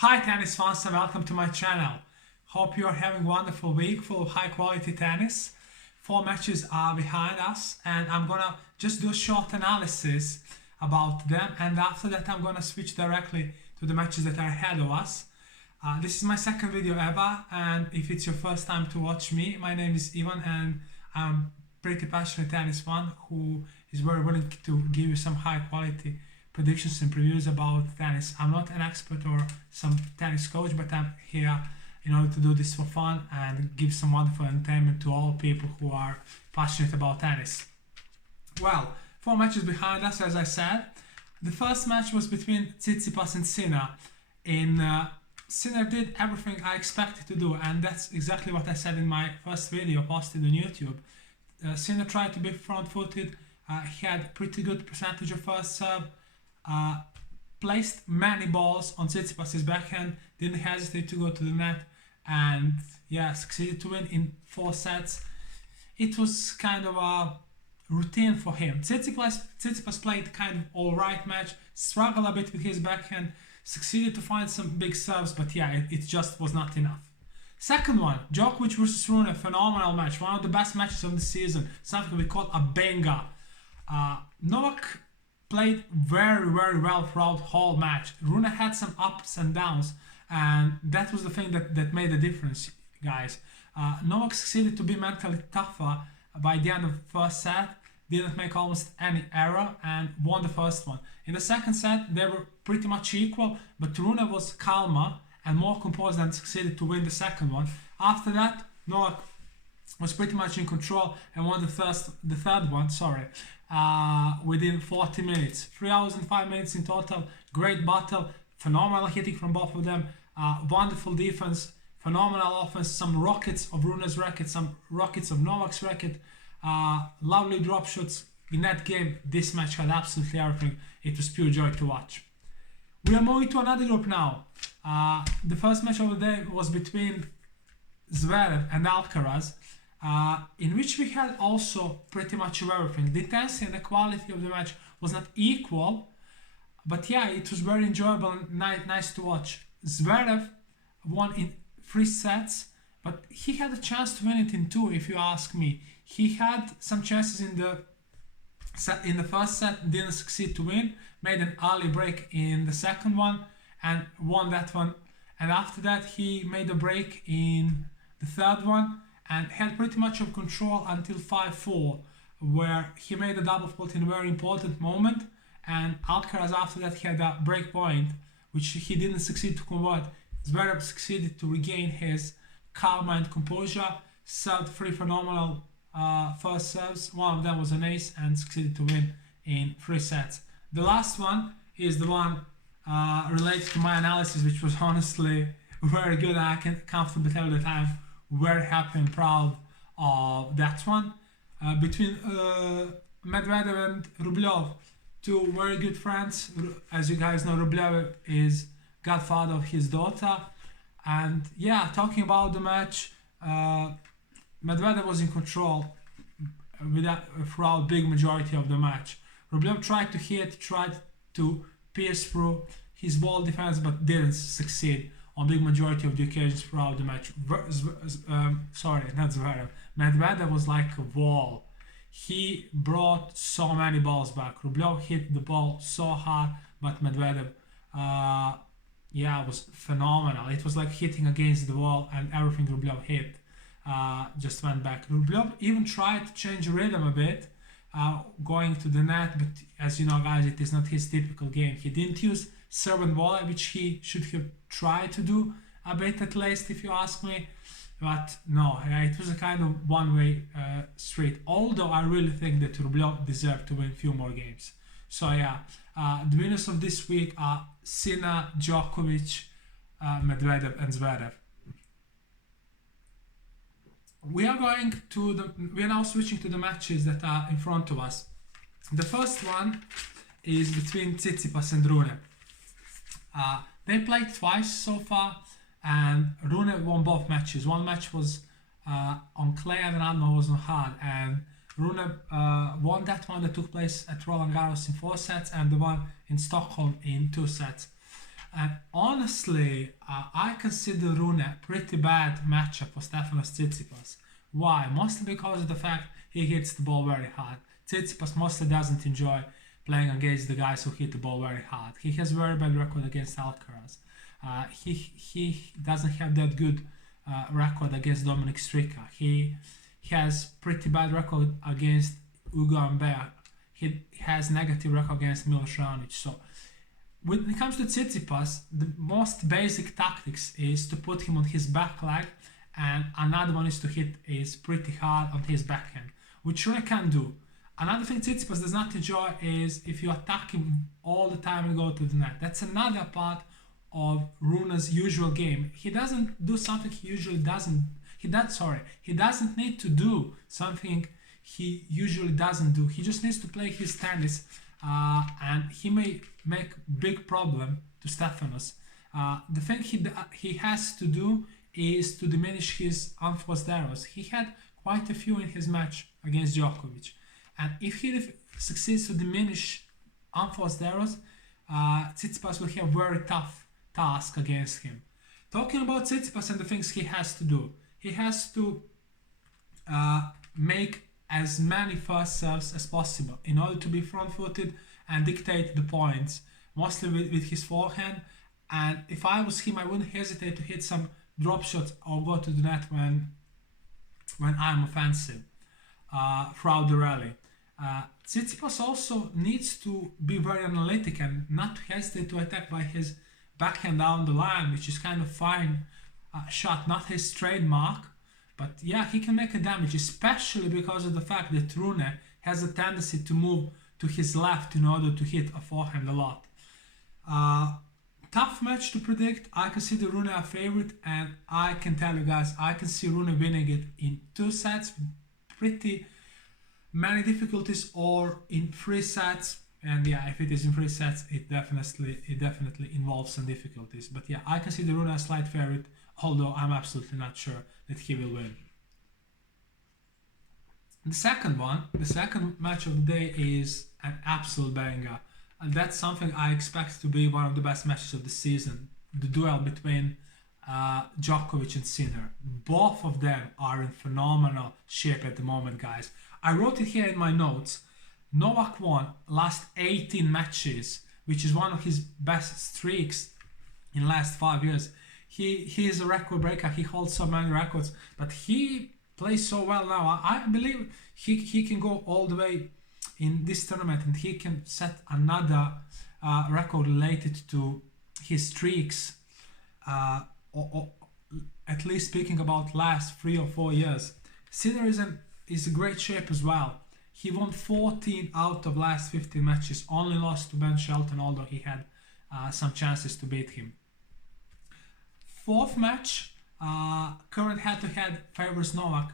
Hi tennis fans and welcome to my channel. Hope you are having a wonderful week full of high quality tennis. 4 matches are behind us and I'm gonna just do a short analysis about them, and after that I'm gonna switch directly to the matches that are ahead of us. This is my second video ever, and if it's your first time to watch me, my name is Ivan and I'm pretty passionate tennis fan who is very willing to give you some high quality predictions and previews about tennis. I'm not an expert or some tennis coach, but I'm here in order to do this for fun and give some wonderful entertainment to all people who are passionate about tennis. Well, 4 matches behind us, as I said. The first match was between Tsitsipas and Sinner. Sinner did everything I expected to do, and that's exactly what I said in my first video posted on YouTube. Sinner tried to be front-footed. He had pretty good percentage of first serve. Placed many balls on Tsitsipas' backhand, didn't hesitate to go to the net, and succeeded to win in 4 sets. It was kind of a routine for him. Tsitsipas played kind of alright match, struggled a bit with his backhand, succeeded to find some big serves, but it just was not enough. Second one, Djokovic versus Rune, phenomenal match, one of the best matches of the season, something we call a banger. Novak played very well throughout the whole match. Rune had some ups and downs, and that was the thing that made the difference, guys. Novak succeeded to be mentally tougher by the end of the first set, didn't make almost any error, and won the first one. In the second set, they were pretty much equal, but Rune was calmer and more composed and succeeded to win the second one. After that, Novak was pretty much in control and won the third one, within 40 minutes. 3 hours and 5 minutes in total. Great battle, phenomenal hitting from both of them, wonderful defense, phenomenal offense, some rockets of Rune's racket, some rockets of Novak's racket, lovely drop shots. In that game, this match had absolutely everything. It was pure joy to watch. We are moving to another group now. The first match of the day was between Zverev and Alcaraz, in which we had also pretty much of everything. The intensity and the quality of the match was not equal, but it was very enjoyable and nice to watch. Zverev won in 3 sets, but he had a chance to win it in 2, if you ask me. He had some chances in the first set, didn't succeed to win, made an early break in the second one and won that one. And after that, he made a break in the third one and had pretty much of control until 5-4, where he made a double fault in a very important moment, and Alcaraz after that he had a break point which he didn't succeed to convert. Zverev succeeded to regain his calm and composure, served 3 phenomenal first serves, one of them was an ace, and succeeded to win in 3 sets. The last one is the one related to my analysis, which was honestly very good. I can comfortably tell you that I'm very happy and proud of that one. Between Medvedev and Rublev, 2 very good friends. As you guys know, Rublev is godfather of his daughter. And talking about the match, Medvedev was in control throughout big majority of the match. Rublev tried to hit, tried to pierce through his ball defense, but didn't succeed on big majority of the occasions throughout the match. Medvedev was like a wall. He brought so many balls back. Rublev hit the ball so hard, but Medvedev was phenomenal. It was like hitting against the wall, and everything Rublev hit just went back. Rublev even tried to change rhythm a bit, going to the net, but as you know, guys, it is not his typical game. He didn't use serve and volley, which he should have tried to do a bit at least, if you ask me. But no, it was a kind of one-way street. Although I really think that Rublev deserved to win a few more games. So the winners of this week are Sinner, Djokovic, Medvedev, and Zverev. We are now switching to the matches that are in front of us. The first one is between Tsitsipas and Rune. They played twice so far, and Rune won both matches. One match was on clay and another one was on hard, and Rune won that one that took place at Roland Garros in 4 sets, and the one in Stockholm in 2 sets. And on honestly, I consider Rune a pretty bad matchup for Stefanos Tsitsipas. Why? Mostly because of the fact he hits the ball very hard. Tsitsipas mostly doesn't enjoy playing against the guys who hit the ball very hard. He has very bad record against Alcaraz. He doesn't have that good record against Dominic Strika. He has pretty bad record against Ugo Humbert. He has negative record against Milos Raonic. So when it comes to Tsitsipas, the most basic tactics is to put him on his back leg, and another one is to hit is pretty hard on his backhand, which Rune can do. Another thing Tsitsipas does not enjoy is if you attack him all the time and go to the net. That's another part of Rune's usual game. He doesn't do something he usually doesn't. He doesn't need to do something he usually doesn't do. He just needs to play his tennis, and he may make big problem to Stefanos. The thing he has to do is to diminish his unforced errors. He had quite a few in his match against Djokovic, and if he succeeds to diminish unforced errors, Tsitsipas will have very tough task against him. Talking about Tsitsipas and the things he has to do, he has to make as many first serves as possible in order to be front-footed and dictate the points, mostly with his forehand. And if I was him, I wouldn't hesitate to hit some drop shots or go to the net when I'm offensive throughout the rally. Tsitsipas also needs to be very analytic and not hesitate to attack by his backhand down the line, which is kind of fine shot, not his trademark. But yeah, he can make a damage, especially because of the fact that Rune has a tendency to move to his left in order to hit a forehand a lot. Tough match to predict. I consider Rune a favorite, and I can tell you guys, I can see Rune winning it in 2 sets with pretty many difficulties, or in 3 sets. And yeah, if it is in 3 sets, it definitely involves some difficulties. But yeah, I consider Rune a slight favorite, although I'm absolutely not sure that he will win. The second match of the day is an absolute banger. And that's something I expect to be one of the best matches of the season. The duel between Djokovic and Sinner. Both of them are in phenomenal shape at the moment, guys. I wrote it here in my notes. Novak won last 18 matches, which is one of his best streaks in the last 5 years. He is a record breaker. He holds so many records, but he plays so well now. I believe he can go all the way in this tournament, and he can set another record related to his streaks, or at least speaking about last 3 or 4 years. Sinner is in great shape as well. He won 14 out of last 15 matches, only lost to Ben Shelton, although he had some chances to beat him. Fourth match, current head-to-head favors Novak.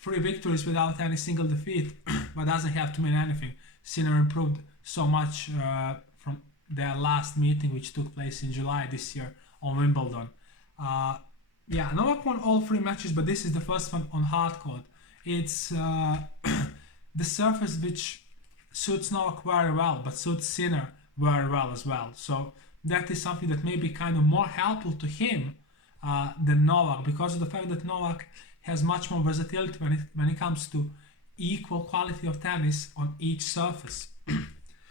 3 victories without any single defeat, but doesn't have to mean anything. Sinner improved so much from their last meeting, which took place in July this year on Wimbledon. Yeah, Novak won all 3 matches, but this is the first one on hard court. It's the surface which suits Novak very well, but suits Sinner very well as well. So that is something that may be kind of more helpful to him than Novak, because of the fact that Novak has much more versatility when it comes to equal quality of tennis on each surface.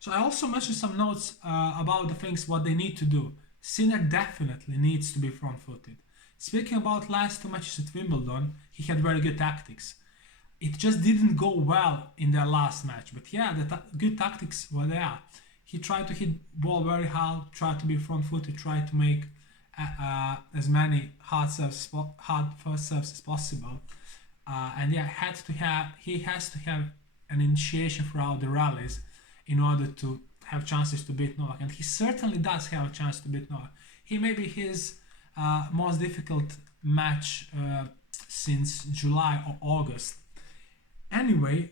So I also mentioned some notes about the things what they need to do. Sinner definitely needs to be front-footed. Speaking about last 2 matches at Wimbledon, he had very good tactics. It just didn't go well in their last match, but yeah, the good tactics were there. He tried to hit ball very hard, tried to be front-footed, tried to make as many hard first serves as possible, and yeah, he has to have an initiation throughout the rallies in order to have chances to beat Novak, and he certainly does have a chance to beat Novak. He may be his most difficult match since July or August. Anyway,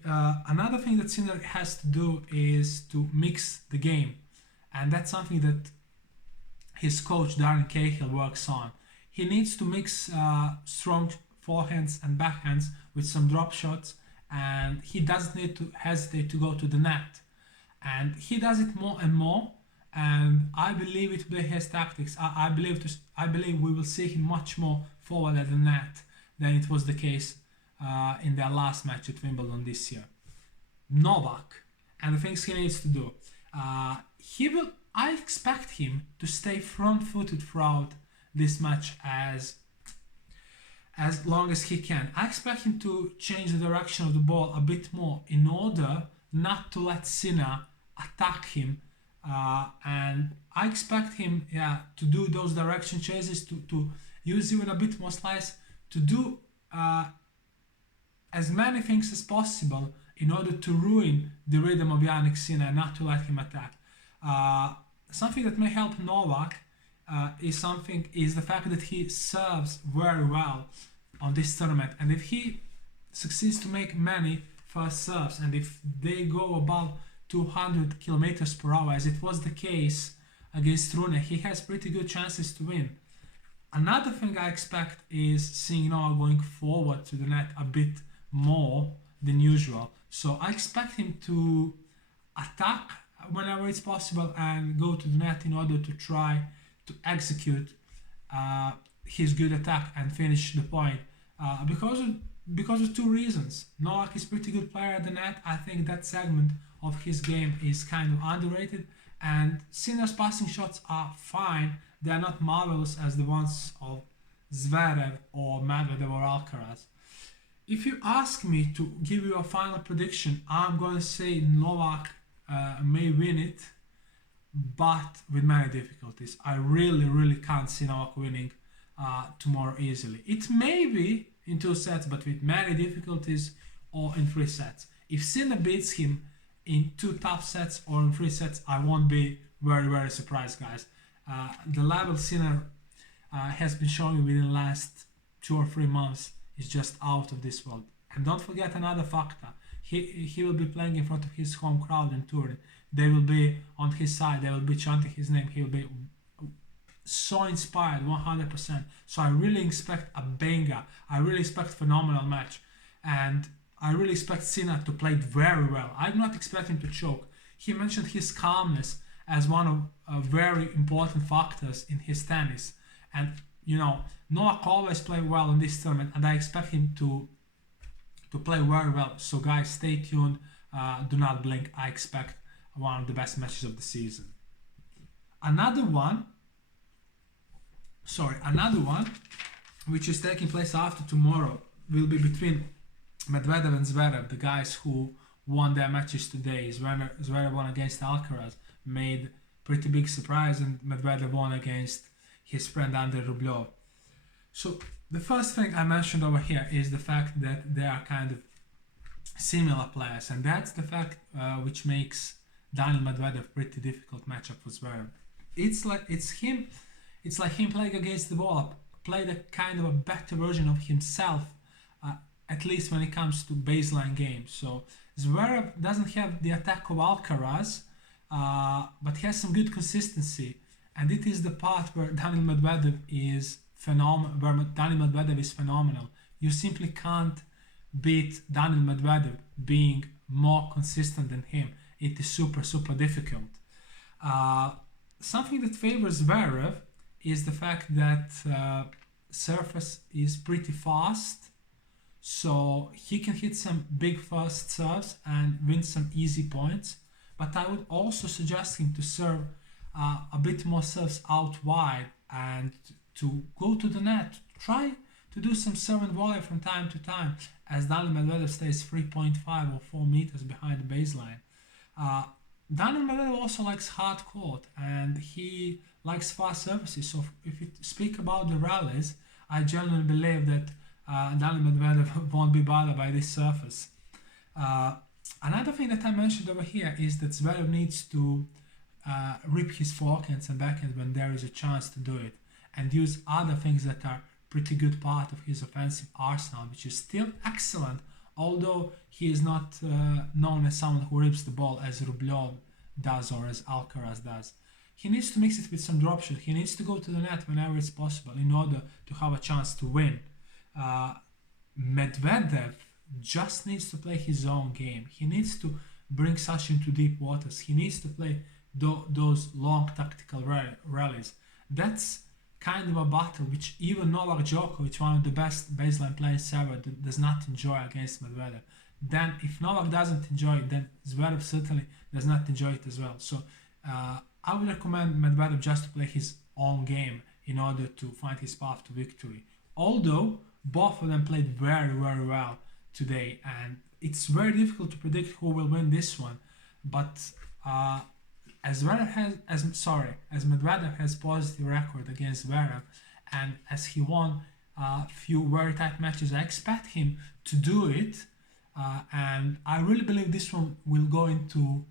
another thing that Sinner has to do is to mix the game, and that's something that his coach Darren Cahill works on. He needs to mix strong forehands and backhands with some drop shots, and he doesn't need to hesitate to go to the net. And he does it more and more, and I believe it will be his tactics. I believe we will see him much more forward at the net than it was the case in their last match at Wimbledon this year. Novak and the things he needs to do. He will. I expect him to stay front-footed throughout this match as long as he can. I expect him to change the direction of the ball a bit more in order not to let Sinner attack him. And I expect him to do those direction chases, to use even a bit more slice, to do as many things as possible in order to ruin the rhythm of Jannik Sinner and not to let him attack. Something that may help Novak is the fact that he serves very well on this tournament, and if he succeeds to make many first serves, and if they go above 200 kilometers per hour, as it was the case against Turin, he has pretty good chances to win. Another thing I expect is seeing Novak going forward to the net a bit more than usual. So I expect him to attack whenever it's possible and go to the net in order to try to execute his good attack and finish the point. Because of two reasons. Novak is a pretty good player at the net. I think that segment of his game is kind of underrated, and Sinner's passing shots are fine. They are not marvelous as the ones of Zverev or Medvedev or Alcaraz. If you ask me to give you a final prediction, I'm going to say Novak may win it, but with many difficulties. I really can't see Novak winning tomorrow easily. It may be in 2 sets, but with many difficulties, or in 3 sets. If Sinner beats him in 2 tough sets or in 3 sets, I won't be very surprised, guys. The level Sinner has been showing within the last 2 or 3 months is just out of this world. And don't forget another factor. He will be playing in front of his home crowd in Turin. They will be on his side. They will be chanting his name. He will be so inspired, 100%. So I really expect a banger. I really expect a phenomenal match. And I really expect Sinner to play very well. I'm not expecting to choke. He mentioned his calmness as one of very important factors in his tennis. And, Novak always plays well in this tournament, and I expect him to play very well. So guys, stay tuned. Do not blink. I expect one of the best matches of the season. Another one, which is taking place after tomorrow, will be between Medvedev and Zverev, the guys who won their matches today. Zverev won against Alcaraz, made pretty big surprise, and Medvedev won against his friend Andrei Rublev. So the first thing I mentioned over here is the fact that they are kind of similar players, and that's the fact which makes Daniil Medvedev pretty difficult matchup for Zverev. It's like him playing against the wall, played a kind of a better version of himself, at least when it comes to baseline games. So Zverev doesn't have the attack of Alcaraz, but he has some good consistency, and it is the part where Daniil Medvedev is phenomenal. You simply can't beat Daniil Medvedev being more consistent than him. It is super difficult. Something that favors Zverev is the fact that surface is pretty fast, so he can hit some big first serves and win some easy points. But I would also suggest him to serve a bit more serves out wide and to go to the net. Try to do some serve and volley from time to time, as Daniil Medvedev stays 3.5 or 4 meters behind the baseline. Daniil Medvedev also likes hard court, and he likes fast surfaces. So if you speak about the rallies, I genuinely believe that Daniil Medvedev won't be bothered by this surface. Another thing that I mentioned over here is that Zverev needs to rip his forehands and backhands when there is a chance to do it, and use other things that are pretty good part of his offensive arsenal, which is still excellent, although he is not known as someone who rips the ball as Rublev does or as Alcaraz does. He needs to mix it with some drop shot. He needs to go to the net whenever it's possible in order to have a chance to win. Medvedev just needs to play his own game. He needs to bring Sachin to deep waters. He needs to play those long tactical rallies. That's kind of a battle which even Novak Djokovic, one of the best baseline players ever, does not enjoy against Medvedev. Then, if Novak doesn't enjoy it, then Zverev certainly does not enjoy it as well. So, I would recommend Medvedev just to play his own game in order to find his path to victory. Although both of them played very, very well today, and it's very difficult to predict who will win this one. But as as Medvedev has positive record against Zverev, and as he won a few very tight matches, I expect him to do it. And I really believe this one will go into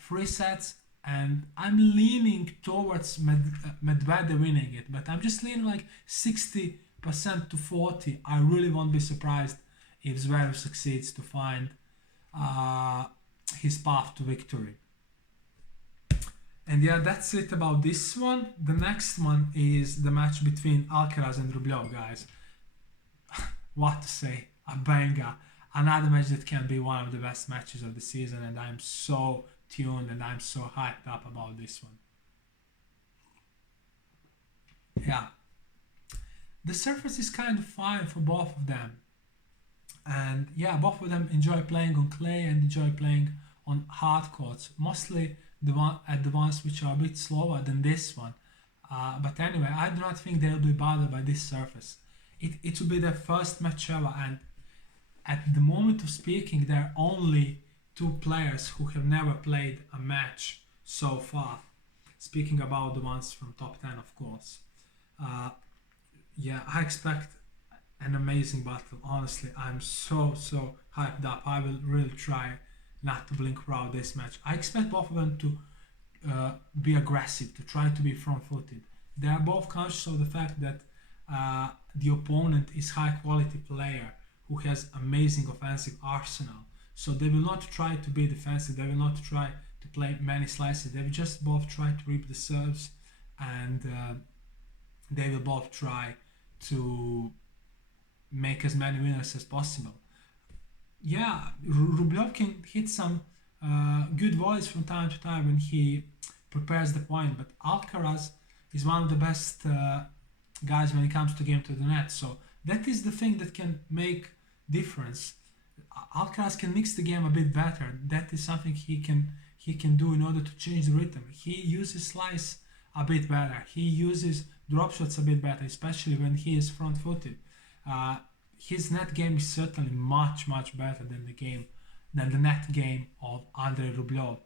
3 sets, and I'm leaning towards Medvedev winning it, but I'm just leaning like 60% to 40. I really won't be surprised if Zverev succeeds to find his path to victory. And yeah, that's it about this one. The next one is the match between Alcaraz and Rublev, guys. What to say? A banger. Another match that can be one of the best matches of the season, and I'm so tuned and I'm so hyped up about this one. Yeah. The surface is kind of fine for both of them. And yeah, both of them enjoy playing on clay and enjoy playing on hard courts. Mostly the ones which are a bit slower than this one. But anyway, I do not think they'll be bothered by this surface. It will be their first match ever, and at the moment of speaking, there are only 2 players who have never played a match so far. Speaking about the ones from top 10, of course. Yeah, I expect an amazing battle. Honestly, I'm so hyped up. I will really try not to blink throughout this match. I expect both of them to be aggressive, to try to be front-footed. They are both conscious of the fact that the opponent is high-quality player who has amazing offensive arsenal. So they will not try to be defensive. They will not try to play many slices. They will just both try to reap the serves, and they will both try to make as many winners as possible. Yeah, Rublev can hit some good volleys from time to time when he prepares the point, but Alcaraz is one of the best guys when it comes to game to the net. So that is the thing that can make difference. Alcaraz can mix the game a bit better. That is something he can do in order to change the rhythm. He uses slice a bit better. He uses drop shots a bit better, especially when he is front-footed. His net game is certainly much better than the net game of Andrei Rublev.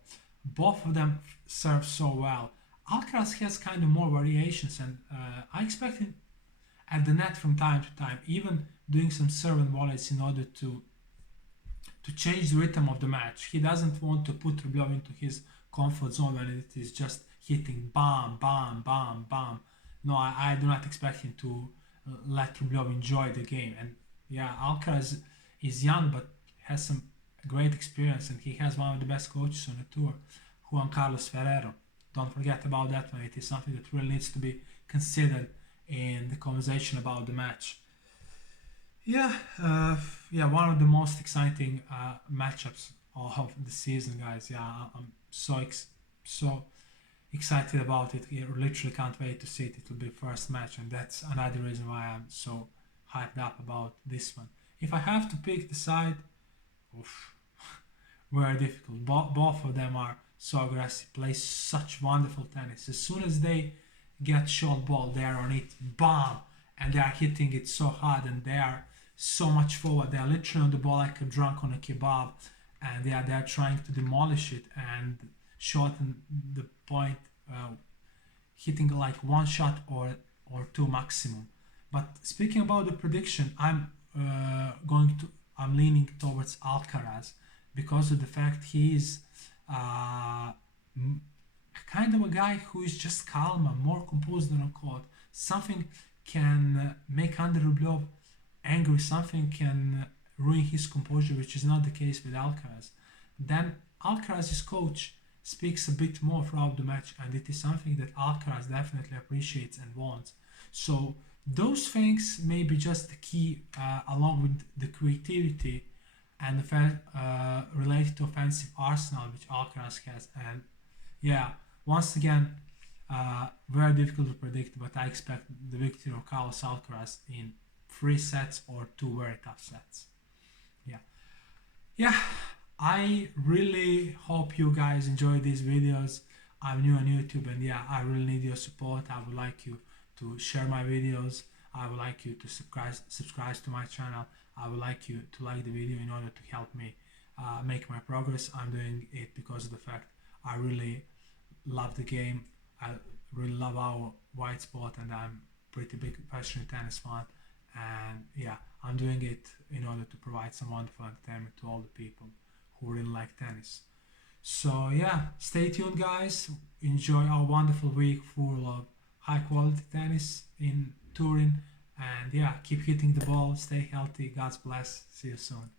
Both of them serve so well. Alcaraz has kind of more variations, and I expect him at the net from time to time, even doing some serve and volleys in order to change the rhythm of the match. He doesn't want to put Rublev into his comfort zone when it is just hitting bam, bam, bam, bam. No, I do not expect him to let Rublev enjoy the game. And yeah, Alcaraz is young but has some great experience, and he has one of the best coaches on the tour, Juan Carlos Ferrero. Don't forget about that one. It is something that really needs to be considered in the conversation about the match. Yeah, one of the most exciting matchups of the season, guys. Yeah, I'm so excited about it. I literally can't wait to see it. It will be first match, and that's another reason why I'm so hyped up about this one. If I have to pick the side, oof, very difficult. Both of them are so aggressive, play such wonderful tennis. As soon as they get short ball, they are on it, bam, and they are hitting it so hard, and they are so much forward. They are literally on the ball like a drunk on a kebab, and they are trying to demolish it and shorten the point, hitting like one shot or 2 maximum. But speaking about the prediction, I'm leaning towards Alcaraz because of the fact he is kind of a guy who is just calmer, more composed on a court. Something can make Andrei Rublev angry, something can ruin his composure, which is not the case with Alcaraz. Then Alcaraz's coach speaks a bit more throughout the match, and it is something that Alcaraz definitely appreciates and wants. So those things may be just the key, along with the creativity and the related to offensive arsenal which Alcaraz has. And yeah, once again, very difficult to predict, but I expect the victory of Carlos Alcaraz in 3 sets or 2 very tough sets. Yeah. Yeah, I really hope you guys enjoy these videos. I'm new on YouTube, and yeah, I really need your support. I would like you to share my videos. I would like you to subscribe to my channel. I would like you to like the video in order to help me make my progress. I'm doing it because of the fact I really love the game. I really love our white sport, and I'm pretty big passionate tennis fan. And yeah, I'm doing it in order to provide some wonderful entertainment to all the people who really like tennis. So yeah, stay tuned, guys. Enjoy our wonderful week full of high quality tennis in Turin. And yeah, keep hitting the ball. Stay healthy. God's bless. See you soon.